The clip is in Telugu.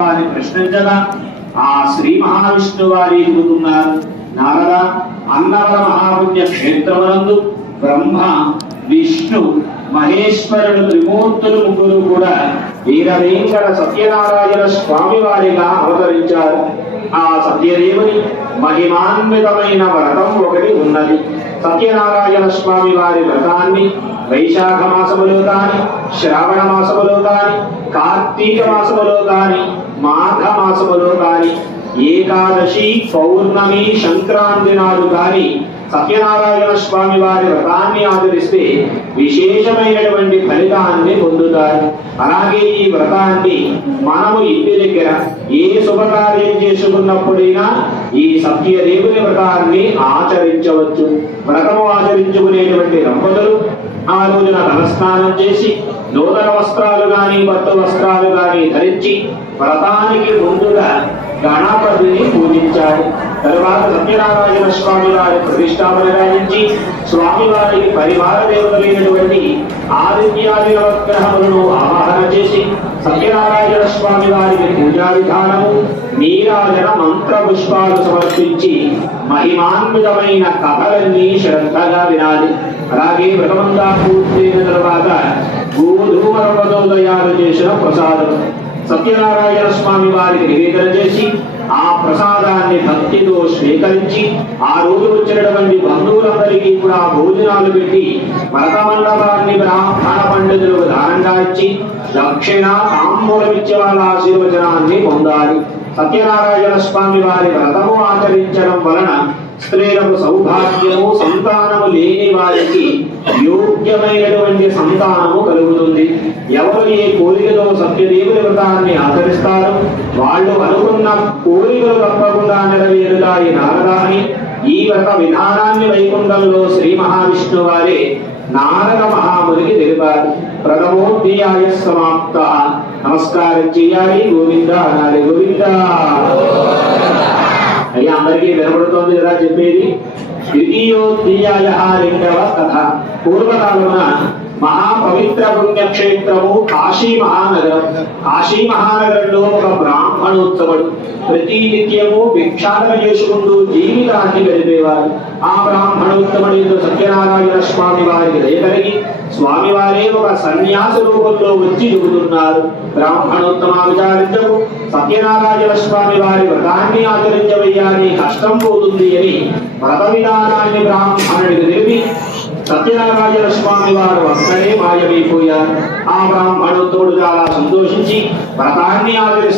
ప్రశ్నించగా ఆ శ్రీ మహావిష్ణు వారి చెబుతున్నారు, నారద, అన్నవర మహాపుణ్య క్షేత్రమునందు బ్రహ్మ, విష్ణు, మహేశ్వరుడు త్రిమూర్తులు ముగ్గురు కూడా వీరవేంకట సత్యనారాయణ స్వామి వారిగా అవతరించారు. ఆ సత్యదేవుని మహిమాన్వితమైన వ్రతం ఒకటి ఉన్నది. సత్యనారాయణ స్వామి వారి వ్రతాన్ని వైశాఖ మాసములో కాని, శ్రావణ మాసములో కాని, కార్తీక మాసములో కాని, మాఘ మాసములో కాని, ఏకాదశి, పౌర్ణమి, సంక్రాంతి నాడు కాని సత్యనారాయణ స్వామి వారి వ్రతాన్ని ఆచరిస్తే విశేషమైనటువంటి ఫలితాన్ని పొందుతారు. అలాగే ఈ వ్రతాన్ని మనము ఇంటి దగ్గర ఏ శుభకార్యం చేసుకున్నప్పుడైనా ఈ సత్యదేవుని వ్రతాన్ని ఆచరించవచ్చు. వ్రతము ఆచరించుకునేటువంటి దంపతులు ఆ రోజున తలస్నానం చేసి నూతన వస్త్రాలు గాని, పట్టు వస్త్రాలు గాని ధరించి వ్రతానికి ముందుగా గణపతిని పూజించారు. తరువాత సత్యనారాయణ స్వామి వారి ప్రతిష్టాపన గావించి స్వామివారికి పరివార దేవతలైనటువంటి ఆదిత్యాది నవగ్రహములను ఆవాహన చేసి సత్యనారాయణ స్వామి వారికి పూజా విధానము, నీరాజన మంత్ర పుష్పాలు సమర్పించి మహిమాన్వితమైన కథలన్నీ శ్రద్ధగా వినాలి. అలాగే వ్రతమంతా పూర్తయిన తర్వాత గోధూమరవతో తయారు చేసిన ప్రసాదం సత్యనారాయణ స్వామి వారికి నివేదన చేసి ఆ ప్రసాదాన్ని భక్తితో స్వీకరించి ఆ రోజు వచ్చినటువంటి బంధువులందరికీ కూడా భోజనాలు పెట్టి వ్రత మండపాన్ని బ్రాహ్మణ పండితులకు దానంగా ఇచ్చి దక్షిణ తాంబూలమిచ్చే వాళ్ళ ఆశీర్వచనాన్ని పొందాలి. సత్యనారాయణ స్వామి వారి వ్రతము ఆచరించడం వలన స్త్రీలకు సౌభాగ్యము, సంతానము లేని వారికి యోగ్యమైనటువంటి సంతానము కలుగుతుంది. ఎవరు ఏ కోరికతో సత్యదేవుని వ్రతాన్ని ఆచరిస్తారో వాళ్ళు అనుకున్న కోరికలు తప్పకుండా నెరవేరుతాయి నారదాని ఈ వ్రత విధానాన్ని వైకుంఠంలో శ్రీ మహావిష్ణు వారే నారద మహామునికి తెలిపారు. ప్రథమోధ్యాయ సమాప్త. నమస్కారం చేయాలి, గోవింద అనాలి. గోవింద. అయ్యా, అందరికీ వినపడుతోంది కదా చెప్పేది. ద్వితీయోధ్యాయ, రెండవ కథ. పూర్వకాలమున మహాపవిత్ర పుణ్యక్షేత్రము కాశీ మహానగరం. కాశీ మహానగరంలో ఒక బ్రాహ్మణోత్తముడు ప్రతి నిత్యము భిక్షాటన చేసుకుంటూ జీవితాన్ని గడిపేవారు. ఆ బ్రాహ్మణోత్తముడు సత్యనారాయణ స్వామి వారికి దయ కలిగి స్వామివారే ఒక సన్యాస రూపంలో వచ్చి చెబుతున్నారు, బ్రాహ్మణోత్తమ విచారించకు, సత్యనారాయణ స్వామి వారి వ్రతాన్ని ఆచరించవయ్యాని కష్టం పోతుంది అని వ్రత విధానాన్ని బ్రాహ్మణుడికి తెలిపి సత్యనారాయణ స్వామి వారు అక్కడే మాయమైపోయారు. ఆ బ్రాహ్మణోత్తముడు చాలా సంతోషించి వ్రతాన్ని ఆచరిస్తారు.